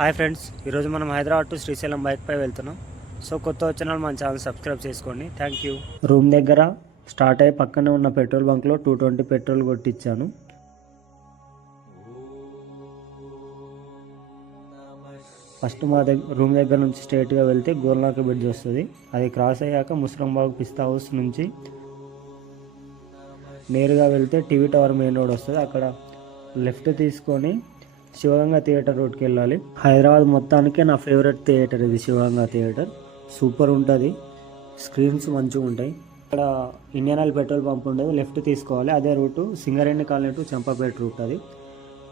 Hi friends, ఈరోజు మనం Hyderabad to Srisailam బైక్పై వెళ్తున్నాం. సో కొత్త వచ్చిన మన ఛానల్ సబ్స్క్రైబ్ చేసుకోండి. Thank you. రూమ్ దగ్గర స్టార్ట్ అయ్యి పక్కనే ఉన్న పెట్రోల్ బంక్లో 220 పెట్రోల్ కొట్టించాను. ఫస్ట్ మా రూమ్ దగ్గర నుంచి స్ట్రైట్గా వెళ్తే గోర్నాక బ్రిడ్జ్ వస్తుంది. అది క్రాస్ అయ్యాక ముస్రంబాగ్ పిస్తా హౌస్ నుంచి నేరుగా వెళ్తే టీవీ టవర్ మెయిన్ రోడ్ వస్తుంది. అక్కడ లెఫ్ట్ తీసుకొని శివగంగా థియేటర్ రోడ్కి వెళ్ళాలి. హైదరాబాద్ మొత్తానికే నా ఫేవరెట్ థియేటర్ ఇది, శివగంగా థియేటర్. సూపర్ ఉంటుంది, స్క్రీన్స్ మంచిగా ఉంటాయి. ఇక్కడ ఇండియన్ ఆయిల్ పెట్రోల్ పంప్ ఉండదు, లెఫ్ట్ తీసుకోవాలి. అదే route Singareni colony to Champapet route అది.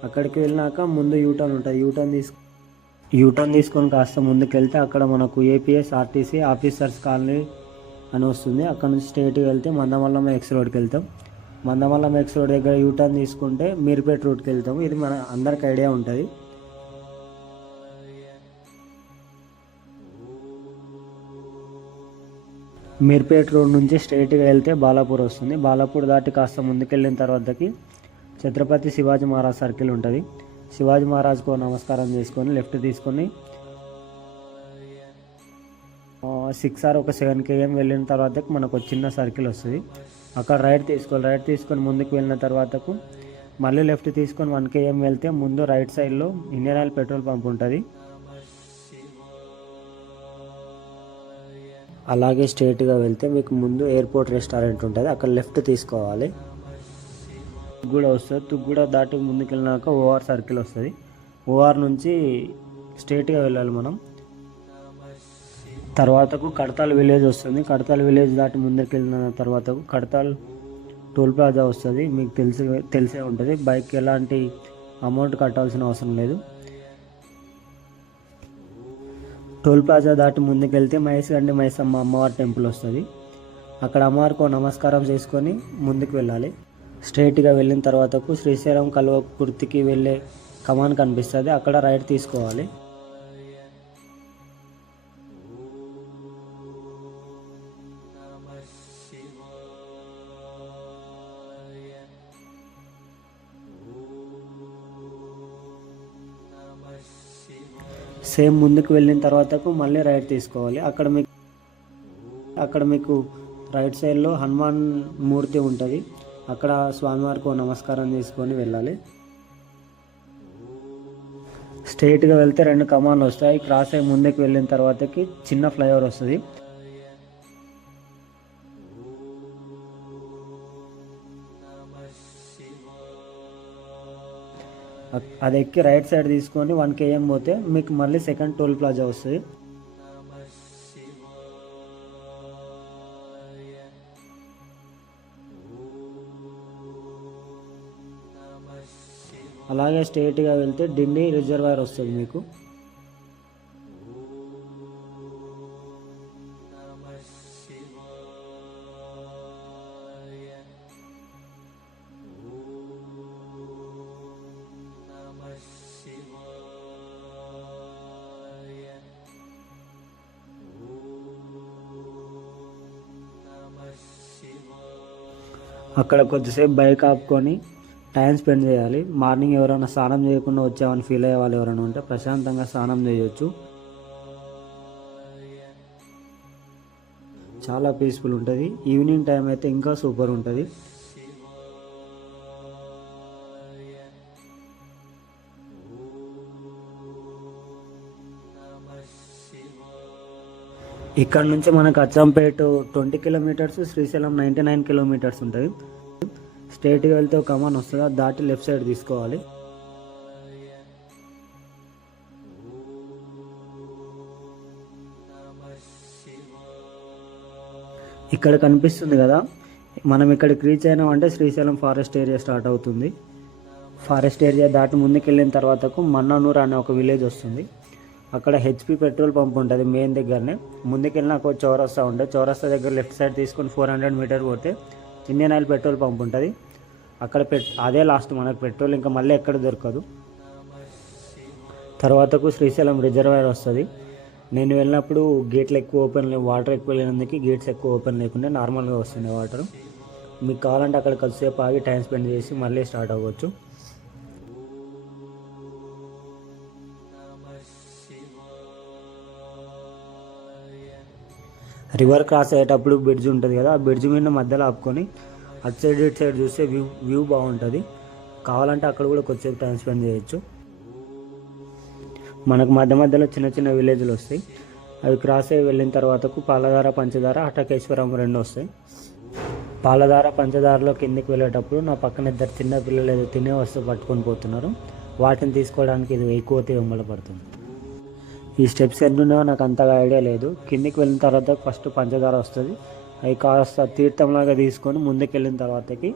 అక్కడికి వెళ్ళినాక ముందు యూటర్న్ ఉంటుంది. యూటర్న్ తీసుకొని కాస్త ముందుకు వెళ్తే అక్కడ మనకు ఏపీఎస్ ఆర్టీసీ ఆఫీసర్స్ కాలనీ అని వస్తుంది. అక్కడ నుంచి స్ట్రైట్గా వెళ్తే మందమల్లం ఎక్స్ రోడ్కి వెళ్తాం. మందమల్లం ఎక్స్ రోడ్ దగ్గర యూటర్న్ తీసుకుంటే మీర్పేట రూట్కి వెళ్తాము. ఇది మన అందరికి ఐడియా ఉంటుంది. మీర్పేట రోడ్ నుంచి స్ట్రైట్గా వెళ్తే బాలాపూర్ వస్తుంది. బాలాపూర్ దాటి కాస్త ముందుకెళ్ళిన తర్వాతకి ఛత్రపతి శివాజీ మహారాజ్ సర్కిల్ ఉంటుంది. శివాజీ మహారాజ్కు నమస్కారం చేసుకొని లెఫ్ట్ తీసుకొని 6 or 7 km వెళ్ళిన తర్వాతకు మనకు ఒక చిన్న సర్కిల్ వస్తుంది. అక్కడ రైట్ తీసుకొని ముందుకు వెళ్ళిన తర్వాతకు మళ్ళీ లెఫ్ట్ తీసుకొని 1 km వెళ్తే ముందు రైట్ సైడ్లో ఇండియన్ ఆయిల్ పెట్రోల్ పంప్ ఉంటుంది. అలాగే స్ట్రైట్గా వెళ్తే మీకు ముందు ఎయిర్పోర్ట్ రెస్టారెంట్ ఉంటుంది. అక్కడ లెఫ్ట్ తీసుకోవాలి. తుగ్గూడ వస్తుంది. తుగ్గూడ దాటి ముందుకు వెళ్ళినాక ఓఆర్ సర్కిల్ వస్తుంది. ఓఆర్ నుంచి స్ట్రైట్గా వెళ్ళాలి మనం. తర్వాతకు కడతాల్ విలేజ్ వస్తుంది. కడతాల్ విలేజ్ దాటి ముందుకు వెళ్ళిన తర్వాతకు కడతాల్ టోల్ ప్లాజా వస్తుంది. మీకు తెలిసే ఉంటుంది. బైక్ ఎలాంటి అమౌంట్ కట్టాల్సిన అవసరం లేదు. టోల్ ప్లాజా దాటి ముందుకు వెళ్తే మైసగండి మైసమ్మ అమ్మవారి టెంపుల్ వస్తుంది. అక్కడ అమ్మవారికి నమస్కారం చేసుకొని ముందుకు వెళ్ళాలి. స్ట్రైట్గా వెళ్ళిన తర్వాతకు శ్రీశైలం కల్వకుర్తికి వెళ్ళే కమాన్ కనిపిస్తుంది. అక్కడ రైట్ తీసుకోవాలి. సేమ్ ముందుకు వెళ్ళిన తర్వాతకు మళ్ళీ రైట్ తీసుకోవాలి. అక్కడ మీకు రైట్ సైడ్లో హనుమాన్ మూర్తి ఉంటుంది. అక్కడ స్వామివారికి నమస్కారం చేసుకొని వెళ్ళాలి. స్ట్రైట్గా వెళ్తే 2 కమాన్లు వస్తాయి. క్రాస్ అయ్యి ముందుకు వెళ్ళిన తర్వాతకి చిన్న ఫ్లైఓవర్ వస్తుంది. అది ఎక్కి రైట్ సైడ్ తీసుకొని 1 km పోతే మీకు మళ్ళీ సెకండ్ టోల్ ప్లాజా వస్తుంది. అలాగే స్ట్రైట్గా వెళ్తే డిండి రిజర్వాయర్ వస్తుంది మీకు. అక్కడ కొద్దిసేపు బైక్ ఆపుకొని టైం స్పెండ్ చేయాలి. మార్నింగ్ ఎవరైనా స్నానం చేయకుండా వచ్చామని ఫీల్ అయ్యే వాళ్ళు ఎవరైనా ఉంటే ప్రశాంతంగా స్నానం చేయొచ్చు. చాలా పీస్ఫుల్ ఉంటుంది. ఈవినింగ్ టైం అయితే ఇంకా సూపర్ ఉంటుంది. ఇక్కడ నుంచి మనకు అచ్చంపేట 20 kilometers, శ్రీశైలం 99 kilometers ఉంటుంది. స్ట్రైట్గా వెళ్తే ఒక కమాన్ వస్తుంది. అది దాటి లెఫ్ట్ సైడ్ తీసుకోవాలి. ఇక్కడ కనిపిస్తుంది కదా, మనం ఇక్కడికి రీచ్ అయినామంటే శ్రీశైలం ఫారెస్ట్ ఏరియా స్టార్ట్ అవుతుంది. ఫారెస్ట్ ఏరియా దాటి ముందుకు వెళ్ళిన తర్వాతకు మన్నానూర్ అనే ఒక విలేజ్ వస్తుంది. అక్కడ హెచ్పి పెట్రోల్ పంప్ ఉంటుంది మెయిన్ దగ్గరనే. ముందుకెళ్ళిన ఒక చౌరస్తా ఉంటుంది. చౌరస్తా దగ్గర లెఫ్ట్ సైడ్ తీసుకొని 400 meters పోతే ఇండియన్ ఆయిల్ పెట్రోల్ పంప్ ఉంటుంది. అక్కడ అదే లాస్ట్ మనకు పెట్రోల్, ఇంకా మళ్ళీ ఎక్కడ దొరకదు. తర్వాతకు శ్రీశైలం రిజర్వాయర్ వస్తుంది. నేను వెళ్ళినప్పుడు గేట్లు ఎక్కువ ఓపెన్ లేవు, వాటర్ ఎక్కువ లేనందుకు గేట్స్ ఎక్కువ ఓపెన్ లేకుండా నార్మల్గా వస్తుంది వాటర్. మీకు కావాలంటే అక్కడ కొద్దిసేపు ఆగి టైం స్పెండ్ చేసి మళ్ళీ స్టార్ట్ అవ్వచ్చు. రివర్ క్రాస్ అయ్యేటప్పుడు బ్రిడ్జ్ ఉంటుంది కదా, ఆ బ్రిడ్జ్ మీద మధ్యలో ఆపుకొని అటు సైడ్ ఇటు సైడ్ చూస్తే వ్యూ బాగుంటుంది. కావాలంటే అక్కడ కూడా కొద్దిసేపు టైం స్పెండ్ చేయొచ్చు. మనకు మధ్యలో చిన్న చిన్న విలేజ్లు వస్తాయి. అవి క్రాస్ అయ్యి వెళ్ళిన తర్వాతకు పాలధార, పంచదార, హటకేశ్వరం 2 వస్తాయి. పాలధార, పంచదారలో కిందికి వెళ్ళేటప్పుడు నా పక్కన 2 చిన్న పిల్లలు ఏదో తినే వస్తువు పట్టుకొని పోతున్నారు. వాటిని తీసుకోవడానికి ఇది ఎక్కువ వెంబడి పడుతుంది. ఈ స్టెప్స్ ఎన్నున్నాయో నాకు అంతగా ఐడియా లేదు. కిందికి వెళ్ళిన తర్వాత ఫస్ట్ పంచదార వస్తుంది. అవి కాస్త తీర్థంలాగా తీసుకొని ముందుకు వెళ్ళిన తర్వాతకి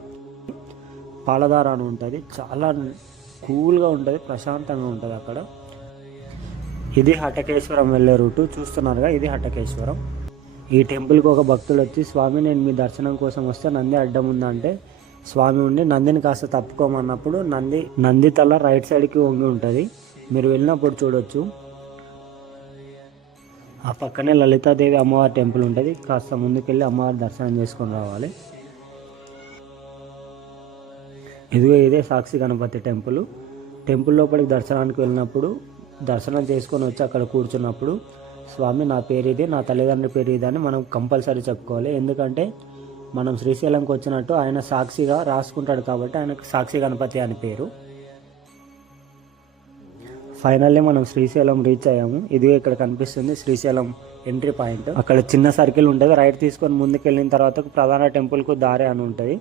పాలధార అని ఉంటుంది. చాలా కూల్గా ఉంటుంది, ప్రశాంతంగా ఉంటుంది అక్కడ. ఇది హటకేశ్వరం వెళ్ళే రూటు చూస్తున్నారుగా, ఇది హటకేశ్వరం. ఈ టెంపుల్కి ఒక భక్తుడు వచ్చి, స్వామి నేను మీ దర్శనం కోసం వస్తే నంది అడ్డం ఉందంటే స్వామి ఉండి నందిని కాస్త తప్పుకోమన్నప్పుడు నంది తల రైట్ సైడ్కి వంగి ఉంటుంది. మీరు వెళ్ళినప్పుడు చూడొచ్చు. ఆ పక్కనే లలితాదేవి అమ్మవారి టెంపుల్ ఉంటుంది. కాస్త ముందుకెళ్ళి అమ్మవారి దర్శనం చేసుకొని రావాలి. ఇదిగో ఇదే సాక్షి గణపతి టెంపుల్ లోపలికి దర్శనానికి వెళ్ళినప్పుడు దర్శనం చేసుకొని వచ్చి అక్కడ కూర్చున్నప్పుడు స్వామి నా పేరు ఇది, నా తల్లిదండ్రుల పేరు ఇది అని మనం కంపల్సరీ చెప్పుకోవాలి. ఎందుకంటే మనం శ్రీశైలంకి వచ్చినట్టు ఆయన సాక్షిగా రాసుకుంటాడు కాబట్టి ఆయనకు సాక్షి గణపతి అని పేరు. ఫైనల్లీ మనం శ్రీశైలం రీచ్ అయ్యాము. ఇదిగో ఇక్కడ కనిపిస్తుంది శ్రీశైలం ఎంట్రీ పాయింట్. అక్కడ చిన్న సర్కిల్ ఉంటుంది. రైట్ తీసుకొని ముందుకు వెళ్ళిన తర్వాత ప్రధాన టెంపుల్కు దారి అని ఉంటుంది.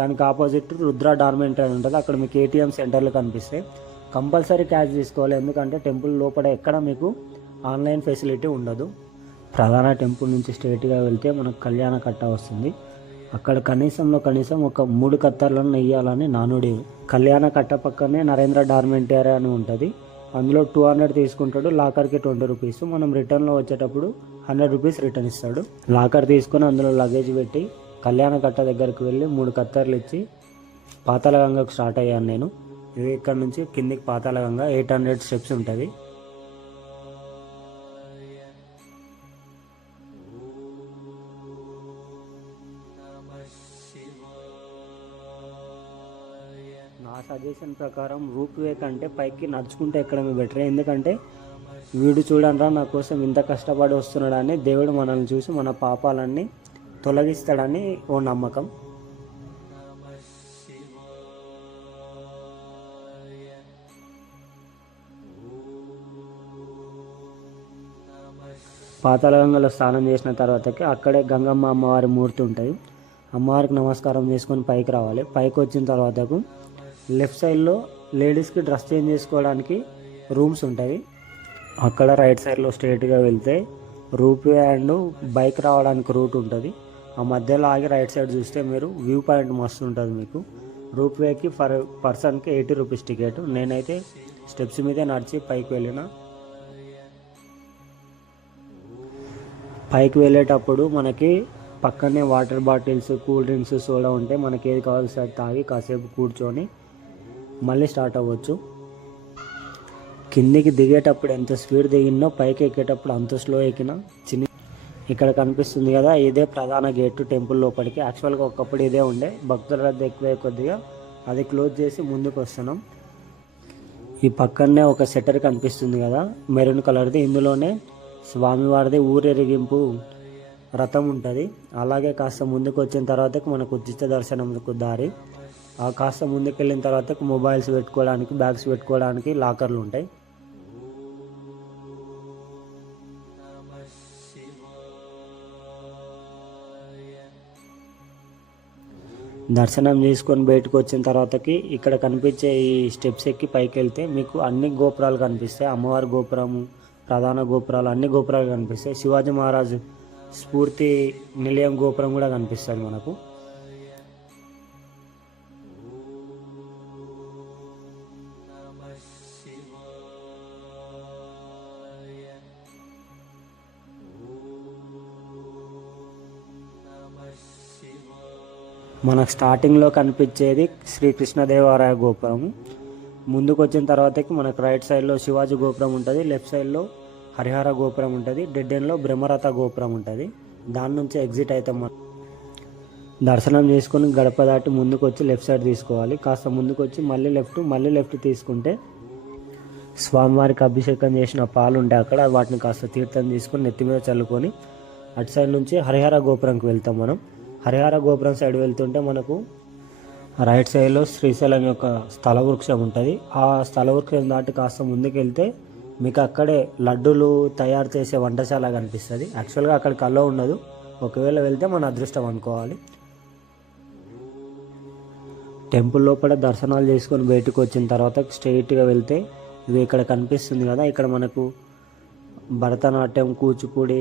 దానికి ఆపోజిట్ రుద్ర డార్మెంటరీ అని ఉంటుంది. అక్కడ మీకు ATM సెంటర్లు కనిపిస్తాయి. కంపల్సరీ క్యాష్ తీసుకోవాలి. ఎందుకంటే టెంపుల్ లోపల ఎక్కడ మీకు ఆన్లైన్ ఫెసిలిటీ ఉండదు. ప్రధాన టెంపుల్ నుంచి స్ట్రైట్గా వెళ్తే మనకు కళ్యాణ కట్ట వస్తుంది. అక్కడ కనీసం ఒక 3 కత్తర్లను నెయ్యాలని నానుడి. కళ్యాణ కట్ట పక్కనే నరేంద్ర డార్మెంటరీ అని ఉంటుంది. అందులో 200 తీసుకుంటాడు. లాకర్కి 20 రూపీస్. మనం రిటర్న్లో వచ్చేటప్పుడు 100 రూపీస్ రిటర్న్ ఇస్తాడు. లాకర్ తీసుకొని అందులో లగేజ్ పెట్టి కళ్యాణ కట్ట దగ్గరికి వెళ్ళి 3 కత్తర్లు ఇచ్చి పాతాళగంగకు స్టార్ట్ అయ్యాను నేను. ఇది ఇక్కడ నుంచి కిందికి పాతాళగంగ 800 స్టెప్స్ ఉంటుంది. నా సజెషన్ ప్రకారం రూప్ వే కంటే పైకి నడుచుకుంటే ఎక్కడమే బెటర్. ఎందుకంటే వీడు చూడనరా నా కోసం ఇంత కష్టపడి వస్తున్నాడని దేవుడు మనల్ని చూసి మన పాపాలన్నీ తొలగిస్తాడని ఓ నమ్మకం. పాతాళగంగలో స్నానం చేసిన తర్వాతకి అక్కడే గంగమ్మ అమ్మవారి మూర్తి ఉంటుంది. అమ్మవారికి నమస్కారం చేసుకొని పైకి రావాలి. పైకి వచ్చిన తర్వాతకు లెఫ్ట్ సైడ్లో లేడీస్కి డ్రెస్ చేంజ్ చేసుకోవడానికి రూమ్స్ ఉంటాయి. అక్కడ రైట్ సైడ్లో స్ట్రైట్గా వెళ్తే రూప్ వే అండ్ బైక్ రావడానికి రూట్ ఉంటుంది. ఆ మధ్యలో ఆగి రైట్ సైడ్ చూస్తే మీరు వ్యూ పాయింట్ మస్తు ఉంటుంది మీకు. రూప్ వేకి పర్ పర్సన్కి 80 రూపీస్ టికెట్. నేనైతే స్టెప్స్ మీదే నడిచి పైకి వెళ్ళిన. పైకి వెళ్ళేటప్పుడు మనకి పక్కనే water bottles, cool drinks, soda ఉంటే మనకి ఏది కావాల్సి అది తాగి కాసేపు కూర్చొని మళ్ళీ స్టార్ట్ అవ్వచ్చు. కిందికి దిగేటప్పుడు ఎంత స్పీడ్ దిగినో పైకి ఎక్కేటప్పుడు అంత స్లో ఎక్కినా ఇక్కడ కనిపిస్తుంది కదా, ఇదే ప్రధాన గేటు టెంపుల్ లోపలికి. యాక్చువల్గా ఒకప్పుడు ఇదే ఉండే, భక్తుల రద్ద ఎక్కువ కొద్దిగా అది క్లోజ్ చేసి ముందుకు వస్తున్నాం. ఈ పక్కనే ఒక సెటర్ కనిపిస్తుంది కదా మెరూన్ కలర్ది, ఇందులోనే స్వామివారిది ఊరేగింపు రథం ఉంటుంది. అలాగే కాస్త ముందుకు వచ్చిన తర్వాత మనకు ఉచిత దర్శనంకు దారి. ఆ కాస్త ముందుకు వెళ్ళిన తర్వాత మొబైల్స్ పెట్టుకోవడానికి, బ్యాగ్స్ పెట్టుకోవడానికి లాకర్లు ఉంటాయి. దర్శనం చేసుకొని బయటకు వచ్చిన తర్వాతకి ఇక్కడ కనిపించే ఈ స్టెప్స్ ఎక్కి పైకి వెళ్తే మీకు అన్ని గోపురాలు కనిపిస్తాయి. అమ్మవారి గోపురము, ప్రధాన గోపురాలు, అన్ని గోపురాలు కనిపిస్తాయి. శివాజీ మహారాజు స్ఫూర్తి నిలయం గోపురం కూడా కనిపిస్తుంది మనకు. మనకు స్టార్టింగ్లో కనిపించేది శ్రీకృష్ణదేవరాయ గోపురము. ముందుకు వచ్చిన తర్వాతకి మనకు రైట్ సైడ్లో శివాజీ గోపురం ఉంటుంది, లెఫ్ట్ సైడ్లో హరిహర గోపురం ఉంటుంది, డెడ్ ఎండ్లో బ్రహ్మరథ గోపురం ఉంటుంది. దాని నుంచి ఎగ్జిట్ అవుతాం. మనం దర్శనం చేసుకొని గడప దాటి ముందుకు వచ్చి లెఫ్ట్ సైడ్ తీసుకోవాలి. కాస్త ముందుకు వచ్చి మళ్ళీ లెఫ్ట్ తీసుకుంటే స్వామివారికి అభిషేకం చేసిన పాలు ఉంటాయి అక్కడ. వాటిని కాస్త తీర్థం తీసుకొని నెత్తి మీద చల్లుకొని అటు సైడ్ నుంచి హరిహర గోపురంకి వెళ్తాం మనం. హరిహర గోపురం సైడ్ వెళ్తుంటే మనకు రైట్ సైడ్లో శ్రీశైలం యొక్క స్థల వృక్షం ఉంటుంది. ఆ స్థల వృక్షం దాటి కాస్త ముందుకు వెళ్తే మీకు అక్కడే లడ్డూలు తయారు చేసే వంటశాల కనిపిస్తుంది. యాక్చువల్గా అక్కడికి అలో ఉండదు, ఒకవేళ వెళ్తే మన అదృష్టం అనుకోవాలి. టెంపుల్ లోపల దర్శనాలు చేసుకొని బయటకు వచ్చిన తర్వాత స్ట్రైట్గా వెళ్తే ఇది ఇక్కడ కనిపిస్తుంది కదా, ఇక్కడ మనకు భరతనాట్యం, కూచిపూడి,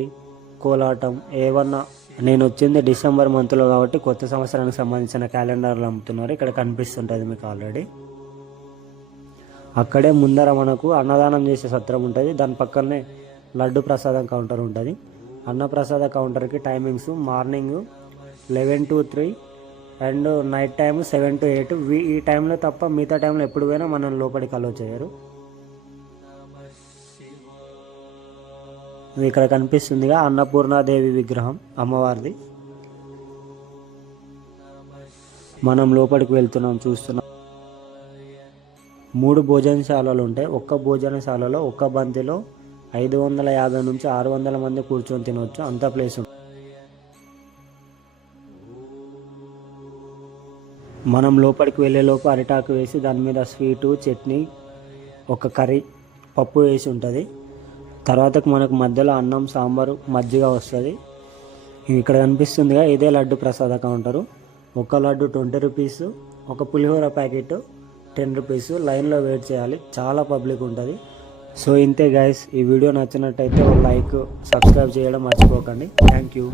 కోలాటం ఏమన్నా, నేను వచ్చింది డిసెంబర్ మంత్లో కాబట్టి కొత్త సంవత్సరానికి సంబంధించిన క్యాలెండర్లు అమ్ముతున్నారు, ఇక్కడ కనిపిస్తుంటుంది మీకు ఆల్రెడీ. అక్కడే ముందర మనకు అన్నదానం చేసే సత్రం ఉంటుంది, దాని పక్కనే లడ్డు ప్రసాదం కౌంటర్ ఉంటుంది. అన్నప్రసాద కౌంటర్కి timings morning 11 to 3 and night time 7 to 8. ఈ టైంలో తప్ప మిగతా టైంలో ఎప్పుడు పోయినా మనం లోపలికి అలో చేయరు. ఇక్కడ కనిపిస్తుందిగా అన్నపూర్ణాదేవి విగ్రహం అమ్మవారిది. మనం లోపలికి వెళ్తున్నాం, చూస్తున్నాం. 3 భోజనశాలలు ఉంటాయి. ఒక్క భోజనశాలలో ఒక్క బంతిలో 550 నుంచి 600 మంది కూర్చొని తినవచ్చు, అంత ప్లేస్ ఉంటుంది. మనం లోపలికి వెళ్ళేలోపు అరిటాకు వేసి దాని మీద స్వీటు, చట్నీ, ఒక కర్రీ, పప్పు వేసి ఉంటుంది. తర్వాతకు మనకు మధ్యలో అన్నం, సాంబారు, మజ్జిగ వస్తుంది. ఇక్కడ కనిపిస్తుందిగా ఇదే లడ్డు ప్రసాద కౌంటరు. ఒక లడ్డు 20 రూపీస్, ఒక పులిహోర ప్యాకెట్ 10 రూపీస్. లైన్లో వెయిట్ చేయాలి, చాలా పబ్లిక్ ఉంటుంది. సో ఇంతే గైస్, ఈ వీడియో నచ్చినట్టయితే ఒక లైక్, సబ్స్క్రైబ్ చేయడం మర్చిపోకండి. Thank you.